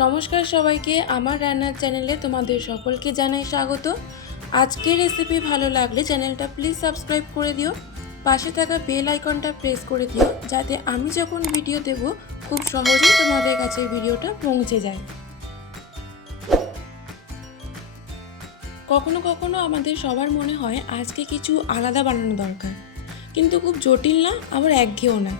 নমস্কার সবাইকে, আমার রান্নার চ্যানেলে তোমাদের সকলকে জানাই স্বাগত। আজকের রেসিপি ভালো লাগলে চ্যানেলটা প্লিজ সাবস্ক্রাইব করে দিও, পাশে থাকা বেল আইকনটা প্রেস করে দিও, যাতে আমি যখন ভিডিও দেব খুব সহজেই তোমাদের কাছে ভিডিওটা পৌঁছে যায়। কখনো কখনো আমাদের সবার মনে হয় আজকে কিছু আলাদা বানানো দরকার, কিন্তু খুব জটিল না, আবার একঘেয়েও না।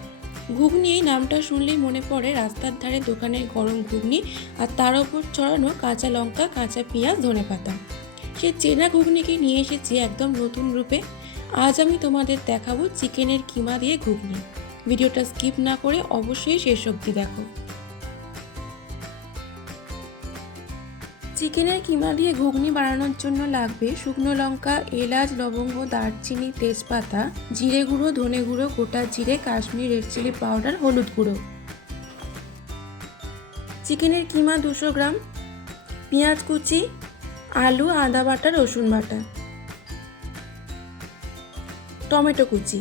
ঘুগনি এই নামটা শুনলেই মনে পড়ে রাস্তার ধারে দোকানের গরম ঘুগনি আর তার ওপর ছড়ানো কাঁচা লঙ্কা, কাঁচা পেঁয়াজ, ধনেপাতা। সে চেনা ঘুগনিকে নিয়ে এসেছি একদম নতুন রূপে। আজ আমি তোমাদের দেখাবো চিকেনের কিমা দিয়ে ঘুগনি। ভিডিওটা স্কিপ না করে অবশ্যই শেষ অবধি দেখো। চিকেনের কিমা দিয়ে ঘুগনি বানানোর জন্য লাগবে শুকনো লঙ্কা, এলাচ, লবঙ্গ, দারচিনি, তেজপাতা, জিরে গুঁড়ো, ধনে গুঁড়ো, গোটা জিরে, কাশ্মীরি রেড চিলি পাউডার, হলুদ গুঁড়ো। চিকেনের কিমা 200 গ্রাম, পেঁয়াজ কুচি, আলু, আদা বাটা, রসুন বাটা, টমেটো কুচি।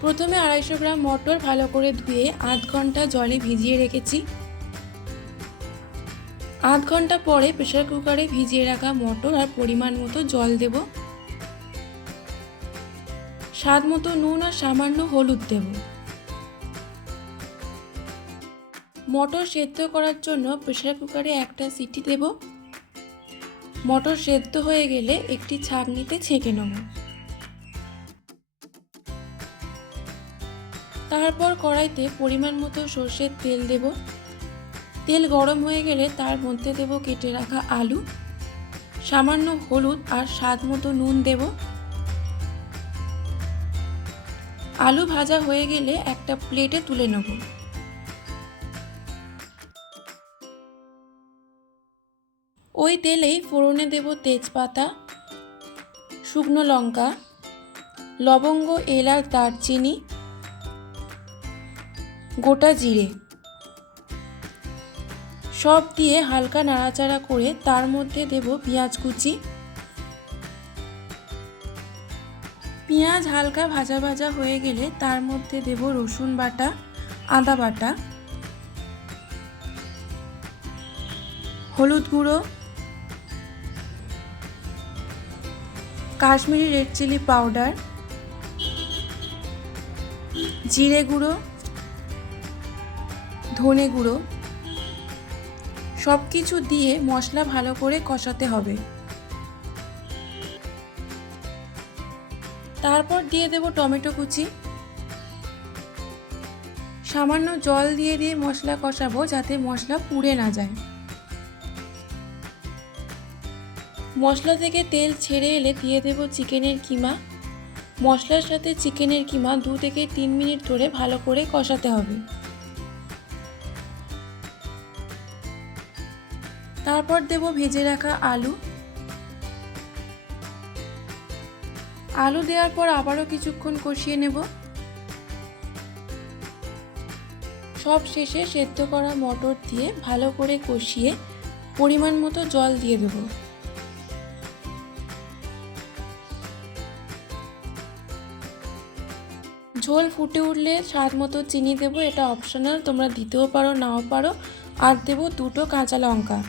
প্রথমে 250 গ্রাম মটর ভালো করে ধুয়ে আধ ঘন্টা জলে ভিজিয়ে রেখেছি। আধ ঘন্টা পরে প্রেসার কুকারে ভিজিয়ে রাখা মটর আর পরিমাণ মতো জল দেব। স্বাদ মতো নুন আর সামান্য হলুদ দেব। মটর সেদ্ধ করার জন্য প্রেসার কুকারে একটা সিটি দেব। মটর সেদ্ধ হয়ে গেলে একটি ছাঁকনিতে ছেঁকে নেব। তারপর কড়াইতে পরিমাণ মতো সর্ষের তেল দেব। তেল গরম হয়ে গেলে তার মধ্যে দেব কেটে রাখা আলু, সামান্য হলুদ আর স্বাদ মতো নুন দেব। আলু ভাজা হয়ে গেলে একটা প্লেটে তুলে নেব। ওই তেলেই ফোড়নে দেব তেজপাতা, শুকনো লঙ্কা, লবঙ্গ, এলাচ, দারচিনি, গোটা জিরে সব দিয়ে হালকা নাড়াচাড়া করে তার মধ্যে দেব পেঁয়াজ কুচি। পেঁয়াজ হালকা ভাজা ভাজা হয়ে গেলে তার মধ্যে দেব রসুন বাটা, আদা বাটা, হলুদ গুঁড়ো, কাশ্মীরি রেড চিলি পাউডার, জিরে গুঁড়ো, ধনে গুঁড়ো সব কিছু দিয়ে মশলা ভালো করে কষাতে হবে। তারপর দিয়ে দেব টমেটো কুচি। সামান্য জল দিয়ে মশলা কষাবো, যাতে মশলা পুড়ে না যায়। মশলা থেকে তেল ছেড়ে এলে দিয়ে দেব চিকেনের কিমা। মশলার সাথে চিকেনের কিমা 2 থেকে 3 মিনিট ধরে ভালো করে কষাতে হবে। তারপর দেব ভেজে রাখা আলু। আলু দেওয়ার পর আবারও কিছুক্ষণ কষিয়ে নেব। সব শেষে সেদ্ধ করা মটর দিয়ে ভালো করে কষিয়ে পরিমাণ মতো জল দিয়ে দেব। ঝোল ফুটে উঠলে স্বাদ মতো চিনি দেব, এটা অপশনাল, তোমরা দিতেও পারো নাও পারো। আর দেব 2টো কাঁচা লঙ্কা।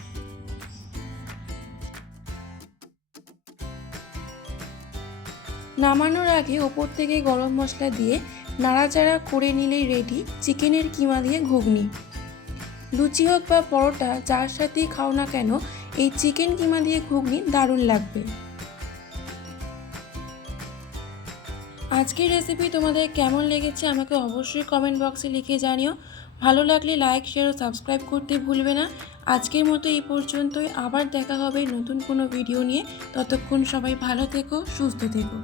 নামানোর আগে ওপর থেকে গরম মশলা দিয়ে নাড়াচাড়া করে নিলেই রেডি চিকেনের কিমা দিয়ে ঘুগনি। লুচি হোক বা পরোটা, যার সাথেই খাও না কেন এই চিকেন কিমা দিয়ে ঘুগনি দারুণ লাগবে। আজকের রেসিপি তোমাদের কেমন লেগেছে আমাকে অবশ্যই কমেন্ট বক্সে লিখে জানিও। ভালো লাগলে লাইক, শেয়ার ও সাবস্ক্রাইব করতে ভুলবে না। আজকের মতো এই পর্যন্তই, আবার দেখা হবে নতুন কোনো ভিডিও নিয়ে। ততক্ষণ সবাই ভালো থেকো, সুস্থ থেকো।